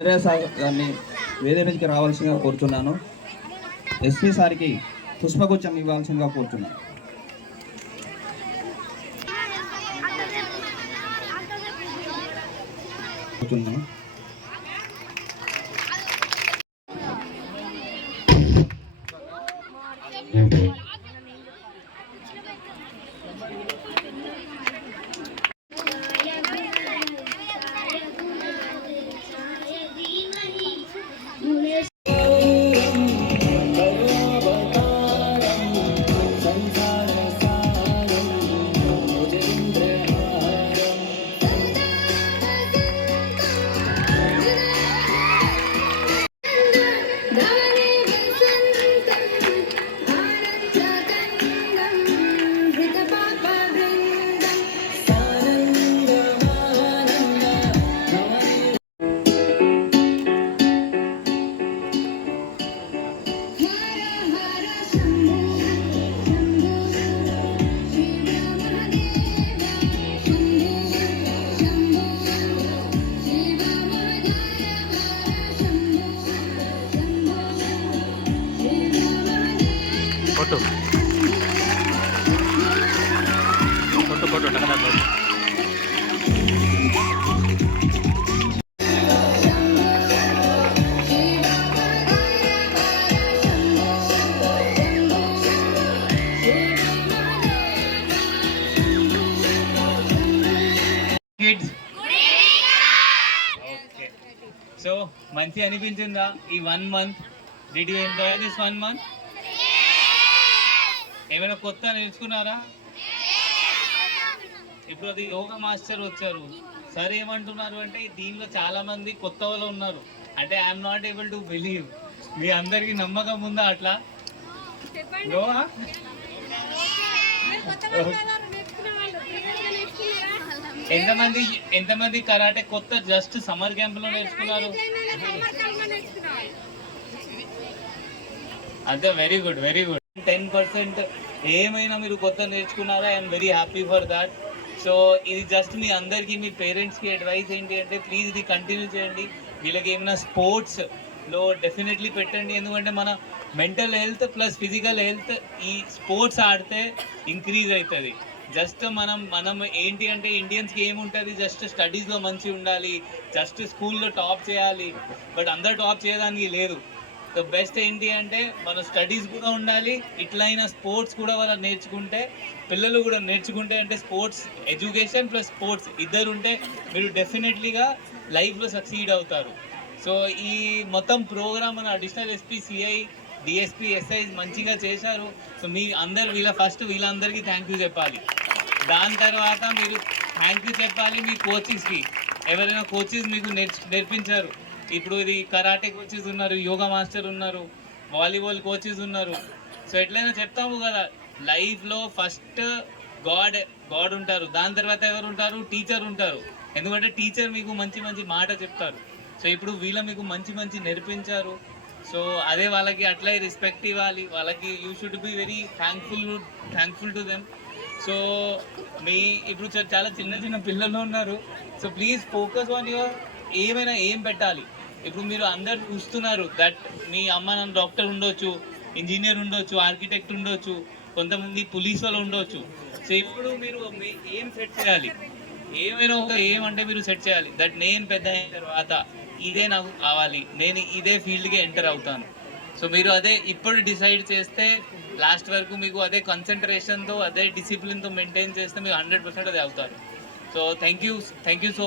Teresa గారిని వేరే మీదకి రావాల్సిందిగా కోరుతున్నాను ఎస్పీ సార్కి పుష్పగుచ్చం ఇవ్వాల్సిందిగా కోరుతున్నాను కోరుచున్నాను. కొట్టు. కొట్టు కొట్టు ఫోటో కొట్టు. కిడ్స్ ఓకే సో మంచి అనిపించిందా? ఈ one month did you enjoy this one month ఏమైనా కొత్త నేర్చుకున్నారా? ఇప్పుడు అది యోగా మాస్టర్ వచ్చారు. సార్ ఏమంటున్నారు అంటే దీనిలో చాలా మంది కొత్త వాళ్ళు ఉన్నారు. అంటే I'm not able to believe మీ అందరికి నమ్మకం ఉందా అట్లా? యోగా? ఎంతమంది ఎంతమంది కరాటే కొత్త జస్ట్ సమ్మర్ క్యాంప్లో నేర్చుకున్నారు? అంతే very good very good ten percent ఏమైనా మీరు కొత్త నేర్చుకున్నారా? I'm very happy for that so ఇది జస్ట్ మీ అందరికీ మీ పేరెంట్స్కి అడ్వైస్ ఏంటి అంటే ప్లీజ్ ఇది కంటిన్యూ చేయండి. వీళ్ళకి ఏమైనా స్పోర్ట్స్లో డెఫినెట్లీ పెట్టండి. ఎందుకంటే మన mental health plus physical health ఈ స్పోర్ట్స్ ఆడితే ఇంక్రీజ్ అవుతుంది. జస్ట్ మనం మనం ఏంటి అంటే ఇండియన్స్కి ఏముంటుంది? జస్ట్ స్టడీస్లో మంచి ఉండాలి జస్ట్ స్కూల్లో టాప్ చేయాలి. బట్ అందరు టాప్ చేయడానికి లేదు. ద బెస్ట్ ఏంటి అంటే మన స్టడీస్ కూడా ఉండాలి ఇట్లయినా స్పోర్ట్స్ కూడా వాళ్ళు నేర్చుకుంటే పిల్లలు కూడా నేర్చుకుంటే అంటే స్పోర్ట్స్ ఎడ్యుకేషన్ ప్లస్ స్పోర్ట్స్ ఇద్దరు ఉంటే మీరు డెఫినెట్లీగా లైఫ్లో సక్సీడ్ అవుతారు. సో ఈ మొత్తం ప్రోగ్రామ్ మన additional SP CI DSP SI మంచిగా చేశారు. సో మీ అందరు వీళ్ళ ఫస్ట్ వీళ్ళందరికీ థ్యాంక్ యూ చెప్పాలి. దాని తర్వాత మీరు థ్యాంక్ యూ చెప్పాలి మీ కోచెస్కి ఎవరైనా కోచెస్ మీకు నేర్చు నేర్పించారు. ఇప్పుడు ఇది కరాటే కోచెస్ ఉన్నారు యోగా మాస్టర్ ఉన్నారు వాలీబాల్ కోచెస్ ఉన్నారు. సో ఎట్లయినా చెప్తాము కదా లైఫ్లో ఫస్ట్ గాడ్ గాడ్ ఉంటారు. దాని తర్వాత ఎవరు ఉంటారు? టీచర్ ఉంటారు. ఎందుకంటే టీచర్ మీకు మంచి మంచి మాట చెప్తారు. సో ఇప్పుడు వీళ్ళ మీకు మంచి మంచి నేర్పించారు. సో అదే వాళ్ళకి అట్లే రెస్పెక్ట్ ఇవ్వాలి. వాళ్ళకి you should be very thankful thankful to them so మీ ఇప్పుడు చాలా చిన్న చిన్న పిల్లలు ఉన్నారు. So please focus on your ఏమైనా ఏం పెట్టాలి? ఇప్పుడు మీరు అందరు చూస్తున్నారు దట్ మీ అమ్మ నాన్న డాక్టర్ ఉండొచ్చు ఇంజనీర్ ఉండొచ్చు ఆర్కిటెక్ట్ ఉండొచ్చు కొంతమంది పోలీస్ వాళ్ళు ఉండొచ్చు. సో ఇప్పుడు మీరు ఏం సెట్ చేయాలి? ఏమైనా ఒక ఏమంటే మీరు సెట్ చేయాలి. దట్ నేను పెద్ద అయిన తర్వాత ఇదే నాకు కావాలి. నేను ఇదే ఫీల్డ్కి ఎంటర్ అవుతాను. సో మీరు అదే ఇప్పుడు డిసైడ్ చేస్తే లాస్ట్ వరకు మీకు అదే కాన్సన్ట్రేషన్తో అదే డిసిప్లిన్తో మెయింటైన్ చేస్తే మీరు హండ్రెడ్ పర్సెంట్ అది అవుతారు. So thank you thank you so